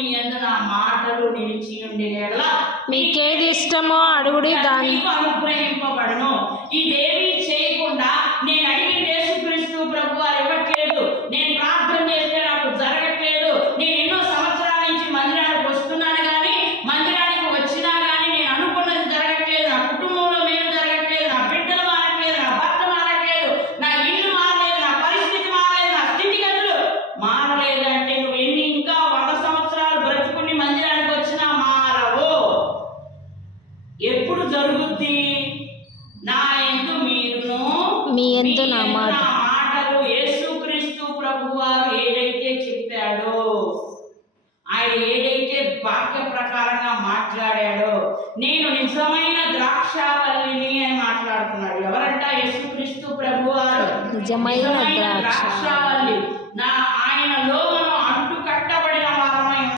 మీ యందు నా మాటలు నిలిచి ఉండిన యెడల మీకేది ఇష్టమో అడుగుడి, దాన్ని మీకు అనుగ్రహింపబడును. ఇదేమీ చేయకుండా నేను అడిగిన యేసుక్రీస్తు ప్రభువారు ఇవ్వట్లేదు, నేను ప్రార్థన చేస్తే నాకు జరగట్లేదు, నేను ఎన్నో సంవత్సరాల నుంచి మందిరానికి వస్తున్నాను కానీ మందిరానికి వచ్చినా కానీ నేను అనుకున్నది జరగట్లేదు, నా కుటుంబంలో మేలు జరగట్లేదు, నా బిడ్డలు మారట్లేదు, నా భర్త మారట్లేదు, నా ఇల్లు మారలేదు, నా పరిస్థితి మారలేదు, నా స్థితిగతులు మారలేదు అంటే నువ్వు ఎన్ని ఇంకా 100 సంవత్సరాలు బ్రతుకుని మందిరానికి వచ్చినా మారవు. ఎప్పుడు జరుగుద్ది? నా యందు మీరును మీ యందు నా మీ మాట. యందు నా మాటలు యేసుక్రీస్తు ప్రభువారు ఏదైతే చెప్పాడో, ఆయన ఏదైతే వాక్య ప్రకారంగా మాట్లాడాడో, నేను నిజమైన ద్రాక్షావల్లిని అని మాట్లాడుతున్నాడు. ఎవరంట? యేసుక్రీస్తు ప్రభువారు నిజమైన ద్రాక్ష. ద్రాక్షావల్లి. ఆయనలో